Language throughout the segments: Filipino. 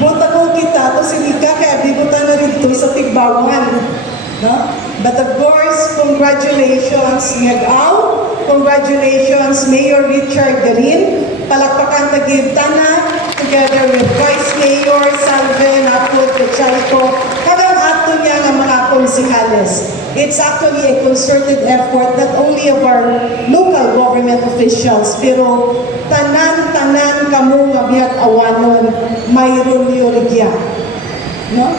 Buta ko kita, to sinika kaya di buta na rin to sa Tigbawan. No? But of course, congratulations, Ngagaw. Congratulations, Mayor Richard Garin. Palakpakan tagib tana, together with Vice Mayor Salve Napod Pechalco, kagang ato niya ng mga konsihales. It's actually a concerted effort not only of our local government officials, pero tanan-tanan kamo nga biyat awanon mayroon niyo rigya. No?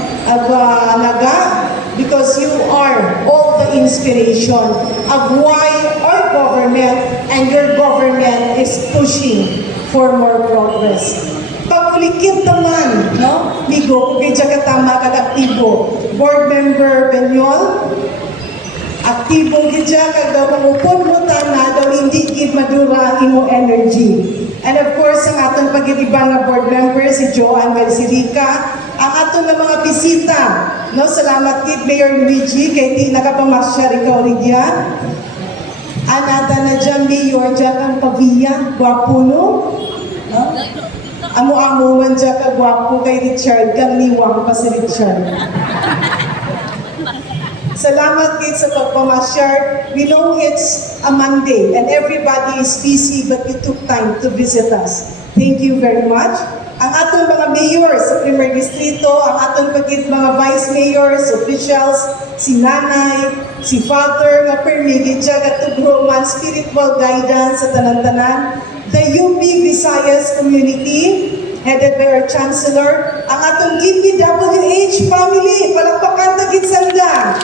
Naga, because you are all the inspiration of why our government and your government is pushing for more progress. Pag-ulikid naman, no? Migo, kung kaya katama kag-aktibo. Board Member Benyol, aktibo gidya kag upon mo na daw hindi gid madura imo energy. And of course, ang atong pag-ibang na board member, si Joanne Garcirica, ang atong na mga bisita, no? Salamat kay Mayor Luigi, kay di nakapamasya ikaw rigyan. Anata na dyan, Mayor, dyan ang Pavia, gwapo no? No? Amo-amo man dyan ka gwapo kay Richard, kang niwang pa si Richard. Salamat kid sa pagpamasyar. We know it's a Monday and everybody is busy but you took time to visit us. Thank you very much. Ang atong mga mayors sa Primer Distrito, ang atong pagkit mga vice mayors, officials, si nanay, si father, nga permigid siya katugro man spiritual guidance sa tanan-tanan. The UP Visayas community, headed by our Chancellor, ang atong DPWH family, palakpakan tagit sanda.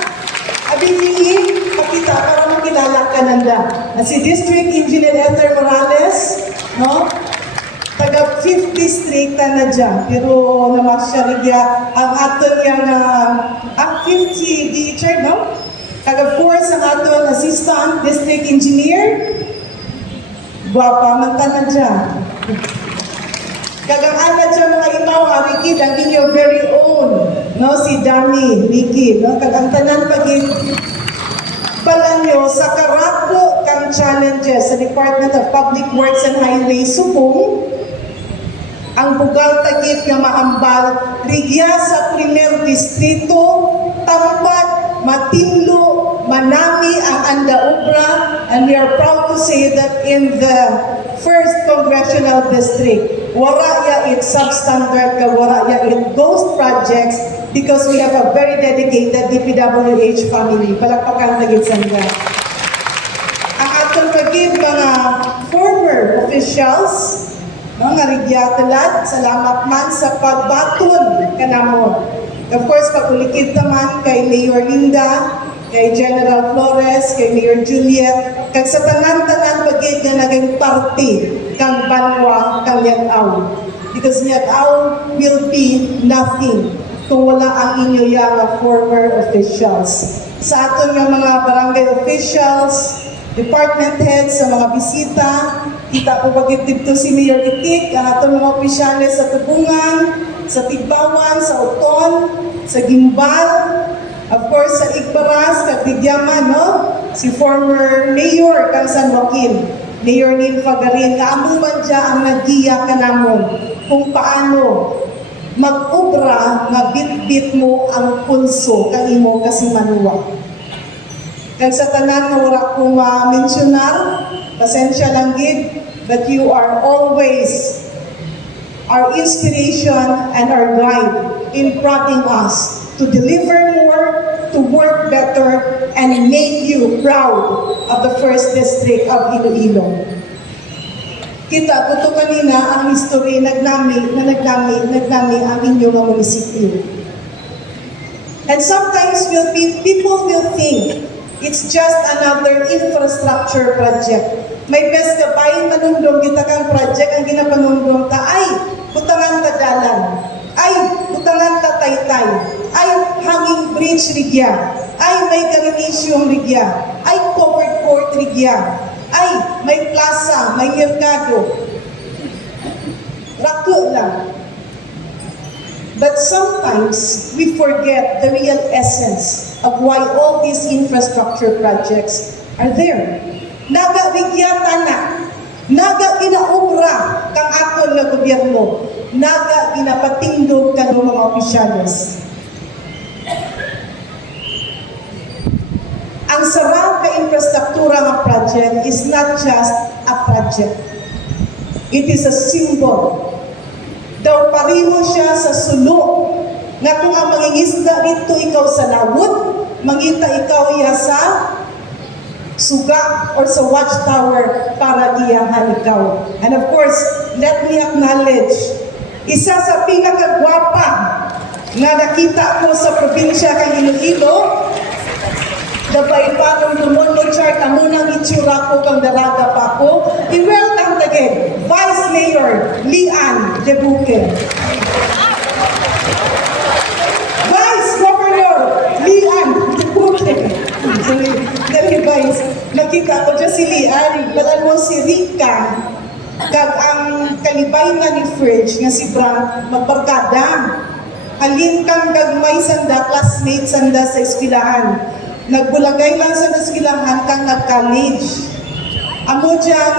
Abinili, pakita para makilala ka nanda. Si District Engineer Ethel Morales, no? Taga 5th District na dyan, pero namasya rin ang aton yung ang 50 teacher, no? Taga 4 ang aton Assistant District Engineer, guwapa man na dyan. Kagang na dyan mga imaw, Rikid, ang inyong very own, no? Si Dami, Rikid, no? Kagang tanan pagin pala nyo sa karako kang challenges sa Department of Public Works and Highways Subong, ang bugal tagit nga mahambal, rigya sa Primer Distrito, tampat, matinlo, manami ang andaobra, and we are proud to say that in the 1st Congressional District, wala ya it substandard ka, wala ya it ghost projects because we have a very dedicated DPWH family. Palakpakan tagit sanda. Ang atong pagib mga former officials, mga rigyatalat, salamat man sa pagbaton kanamo. Of course, pagulikid naman kay Mayor Linda, kay General Flores, kay Mayor Juliet, kag sa tanan-tanan pagid nga naging party kang Banwa, kang Yag-aw. Because Yag-aw will be nothing kung wala ang inyo yung former officials. Sa aton nga mga barangay officials, department heads, sa mga bisita, kita po pagid dito si Mayor Itik, ang atong mga opisyales sa Tubungan, sa Tigbawan, sa Uton, sa Gimbal, of course sa Igbaras, Katigyaman, no? Si former Mayor kang San Joaquin, Mayor Neil Fagarin, kaamuman dya ang nagiya ka namon kung paano mag-ubra nga bit-bit mo ang pulso kang imo kasi manuwa. Kag sa tanan nga wala ko ma-mentionar, pasensya lang gid, but you are always our inspiration and our guide in prodding us to deliver more, to work better, and make you proud of the 1st District of Iloilo. Kita ko to kanina ang history nagnami ang inyong mga munisipyo. And sometimes people will think it's just another infrastructure project. May best kabayin manundong kita kang project ang ginapanundong ta ay butangan ka dalan, ay butangan ka taytay, ay hanging bridge rigya, ay may garinisyong rigya, ay covered court rigya, ay may plaza, may merkado. Rako lang. But sometimes we forget the real essence of why all these infrastructure projects are there. Naga bigyata na, naga inaobra kang aton nga gobyerno, naga ginapatingdog opisyales. Ang sarang ka-infrastruktura nga project is not just a project. It is a symbol. Daw pareho siya sa sulo nga kung ang mangingisda dito ikaw sa lawot, mangita ikaw iya sa suga or sa watchtower para giyahan ikaw. And of course, let me acknowledge, isa sa pinakagwapa nga nakita ko sa probinsya kang Iloilo, dabay pa nung lumunod chart, amunang itsura ko kang daraga pa ko, i-welcome again, Vice Mayor Lian Debuque. Vice Governor Lian Debuque. Dali Vice, nakita ko dyan si Lian, balan mo si Rika, kag ang kalibay na ni Fridge, nga si Brand, magbarkada. Alin kang gagmay sanda, classmates sanda sa eskwelahan. Nagbulagay lang sa eskwelahan kang nag-college. Amo dyan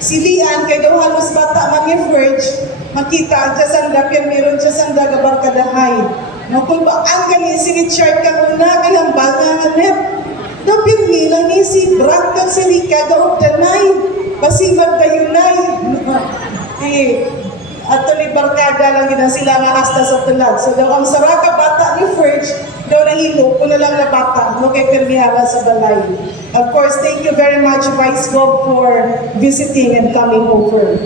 si Lian, kay daw halos bata man ni Fridge, makita dyan sanda, pero meron dyan sanda gabarkadahay. No, kung ba ang ganin si Richard kang una, kayang bata nga net, no, pirmi lang ni si Brad kang si Rika, daw danay, kasi magdayunay. Ato ni barkada lang gina sila nga hasta sa tulad. So daw ang saraka bata ni Fridge, daw nahilo ko na lang na bata, no, kay permihara sa balay. Of course, thank you very much, Vice Gov, for visiting and coming over.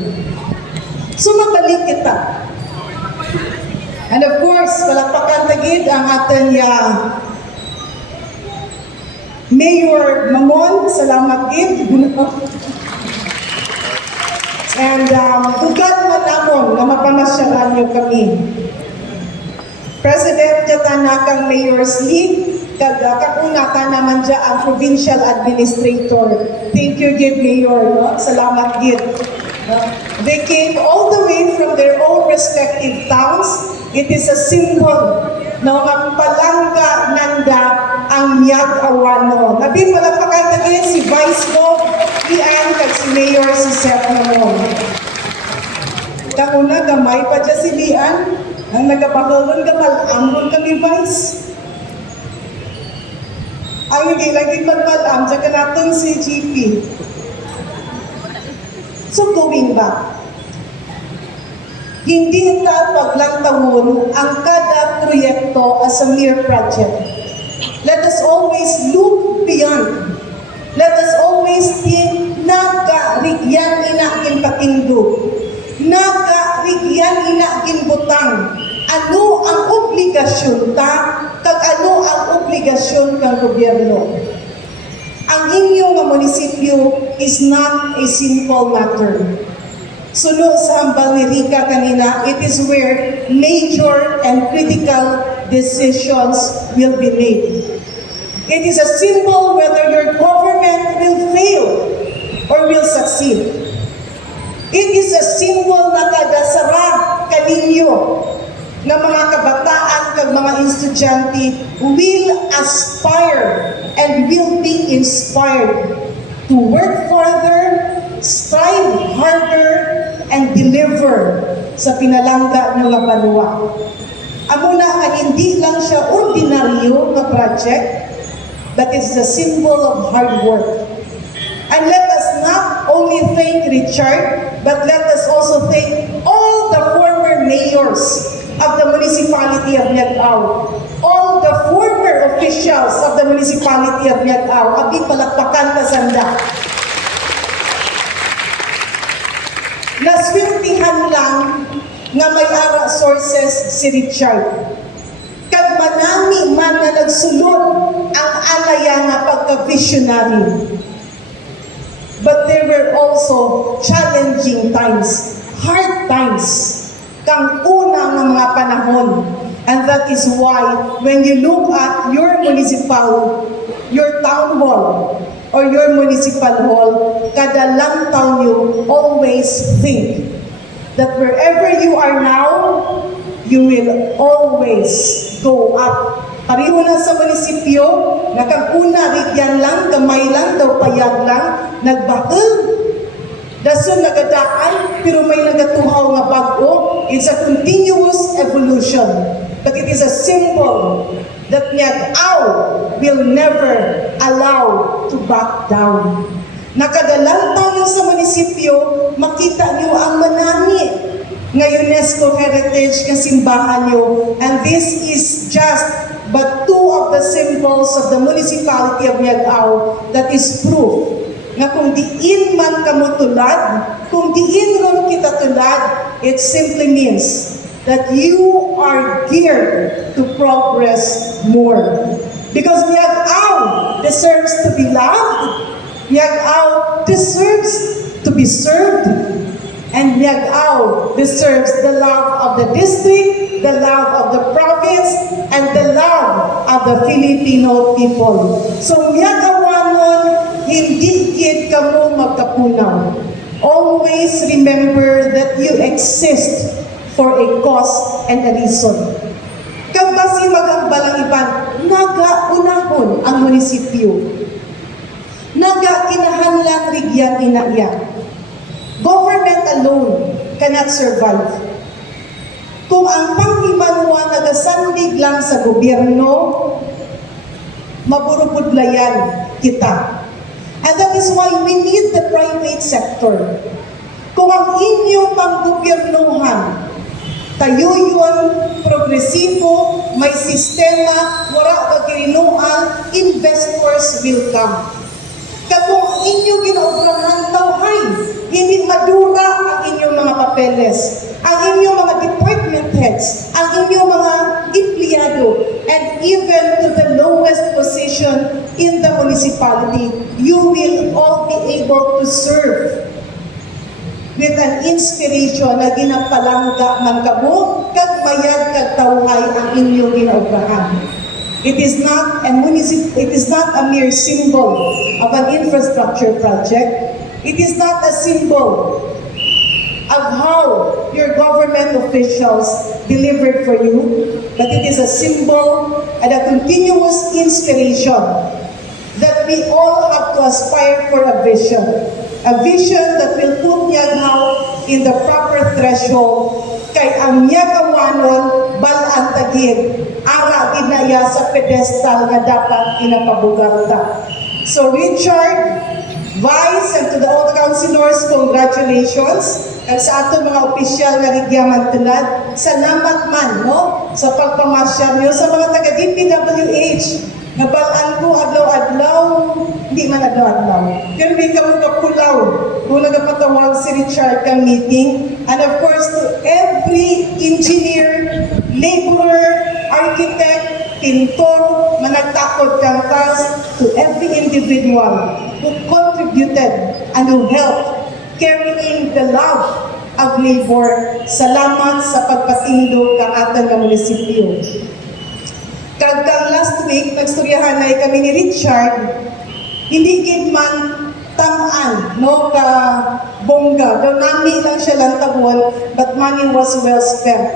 So mabalik kita. And of course, palakpakan tagid ang aton Mayor Mamon, salamat gid. And hugad man namon na mapamasyalan niyo kami. President Jatana kang Mayor's League, kakunatan naman dyan ang Provincial Administrator. Thank you, gid Mayor. No? Salamat, gid. They came all the way from their own respective towns. It is a symbol na magpalangga nanda ang miyag awano. Nabi palapakan tagin si Vice Gov, Lian, kag si Mayor si Seth Namon. Kauna gamay pa dyan si Lian, ang nagabakulon gamal-amon kami Vice. Ang nagilagin magmalam, dyan ka natin si GP. So going back, hindi na paglantawon ang kada proyekto as a mere project. Let us always look beyond. Let us always think, nagarigyan inakin pakindo. Nagarigyan inakin butang. Ano ang obligasyon ta, kag ano ang obligasyon kang gobyerno. Ang inyong munisipyo is not a simple matter. Suno sa hambal ni Rika kanina, it is where major and critical decisions will be made. It is a symbol whether your government will fail or will succeed. It is a symbol na kadasara kaninyo na mga kabataan kag mga estudyante will aspire and will be inspired to work further, strive harder, and deliver sa pinalangga ng banwa. Amo na nga hindi lang siya ordinaryo na project, but it's the symbol of hard work. And let us not only thank Richard, but let us also thank all the former mayors of the municipality of Miagao, all the former officials of the municipality of Miagao, abi palakpakan ta sanda. Naswintihan lang nga may ara sources si Richard. Kag manami man na nagsulod ang alaya nga pagka-visionary. But there were also challenging times, hard times, kang una ng mga panahon. And that is why when you look at your town hall, or your municipal hall, kada lantaw you always think that wherever you are now, you will always go up. Pareho na sa munisipyo, nakaguna, rigyan lang, gamay lang, daw payag lang, nagbahal. Dason nagadaan, pero may nagatuhaw nga bago. It's a continuous evolution, but it is a symbol that Miag-Ao will never allow to back down. Nakadalanta niyo sa munisipyo, makita niyo ang manani nga UNESCO Heritage kasimbahan niyo. And this is just but two of the symbols of the municipality of Miag-Ao that is proof nga kung diin man kamo tulad, kung diin ron kita tulad, it simply means that you are geared to progress more. Because Miag-Ao deserves to be loved, Miag-Ao deserves to be served, and Miag-Ao deserves the love of the district, the love of the province, and the love of the Filipino people. So Miag-Awanon, hindi gid kamo magkapunaw. Always remember that you exist for a cause and a reason. Kag basi magambalang iban, nagaunahon ang munisipyo. Naga kinahanglan rigyan inaya. Government alone cannot survive. Kung ang panghimanwa nagasandig lang sa gobyerno, maburupudlayan kita. And that is why we need the private sector. Kung ang inyo pang gobyernuhan, tayo yun, progresibo, may sistema, wala kagirinuan, investors will come. Kung inyo ginaobrahan tawhay, hindi madura ang inyong mga papeles, ang inyong mga department heads, ang inyong mga empleyado, and even to the lowest position in the municipality, you will all be able to serve with an inspiration na ginapalangga man kamo, kag mayad kag tawhay ang inyong ginaobrahan. It is not a mere symbol of an infrastructure project. It is not a symbol of how your government officials delivered for you, but it is a symbol and a continuous inspiration that we all have to aspire for a vision that will put Miag-Ao in the proper threshold kay ang Miag-Awanon balaan tagid ara ginaya sa pedestal nga dapat inapabugarta. So Richard, Vice, and to all the councilors, congratulations. Kag sa ato mga opisyal nga rigyaman tulad, salamat man no sa pagpamasyal niyo sa mga taga DPWH. Nabalaan ko adlaw-adlaw, hindi man adlaw-adlaw. Pero may kamo kapulaw kung nagapatawag si Richard kang meeting. And of course, to every engineer, laborer, architect, pintor, managtakod kang task, to every individual who contributed and who helped carrying the love of labor. Salamat sa pagpatindog kang aton nga munisipyo. Kagkang last week, nagstoryahan na kami ni Richard, hindi gid man tamaan, no, ka bongga. Daw nami lang siya lang tabuan, but money was well spent.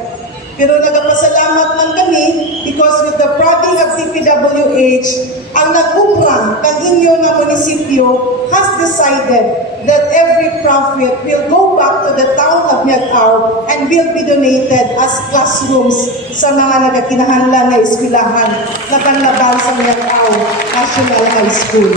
Pero nagpasalamat man kami because with the prodding of DPWH, ang nag-ubra ng inyo na munisipyo has decided that every profit will go back to the town of Miag-Ao and will be donated as classrooms sa mga nagkakinahanglan na eskwelahan na panlaban sa Miag-Ao National High School.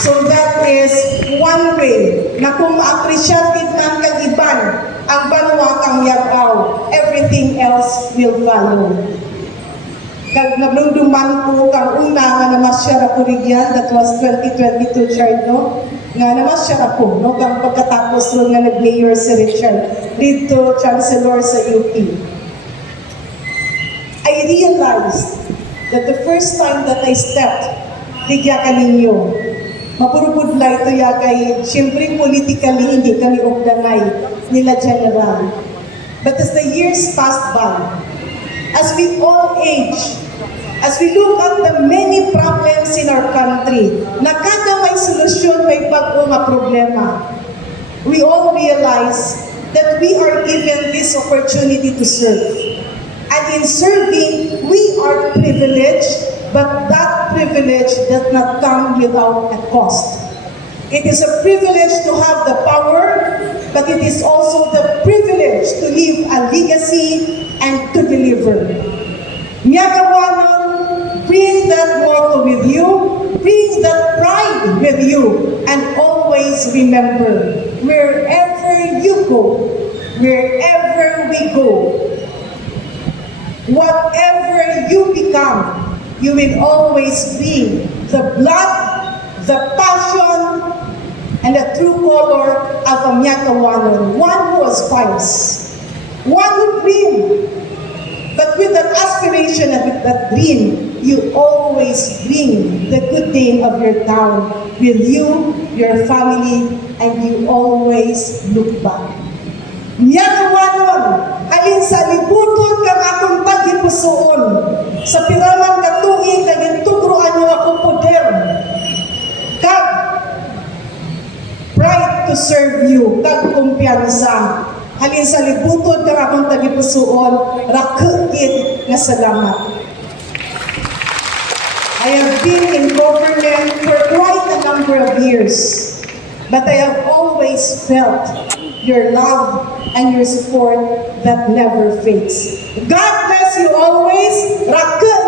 So that is one way na kung ma-appreciated man kag iban ang banwa kang Miag-Ao, everything else will follow. Kag naglungduman ko kang una nga namasyar ako rigyan, that was 2022, Richard, no? Nga namasyar ako, no? Kang pagkatapos ron nga nag-mayor si Richard, dito Chancellor sa UP. I realized that the first time that I stepped, rigya ka ninyo, mapurupudlay ito ya kay, siyempre politically hindi kami ogdanay nila general. But as the years passed by, as we all age, as we look at the many problems in our country, na kada may solusyon may bago nga problema, we all realize that we are given this opportunity to serve. And in serving, we are privileged, but that privilege does not come without a cost. It is a privilege to have the power, but it is also the privilege to leave a legacy and to deliver. silver. Nyagawanon, bring that motto with you, bring that pride with you, and always remember, wherever you go, wherever we go, whatever you become, you will always bring the blood, the passion, and the true color of a Nyakawanon, one who aspires, one who dreams. But with that aspiration and with that dream, you always bring the good name of your town with you, your family, and you always look back. Nyakawanon, alin sa libuton kang akong tagipusoon, sa piraman katuig kaging tugroan niyo akong poder, kag pride to serve you, kag kumpiyansa. Halin sa libuton kang akong tagipusoon, rakukit nga salamat. I have been in government for quite a number of years, but I have always felt your love and your support that never fades. God bless you always. Rakuk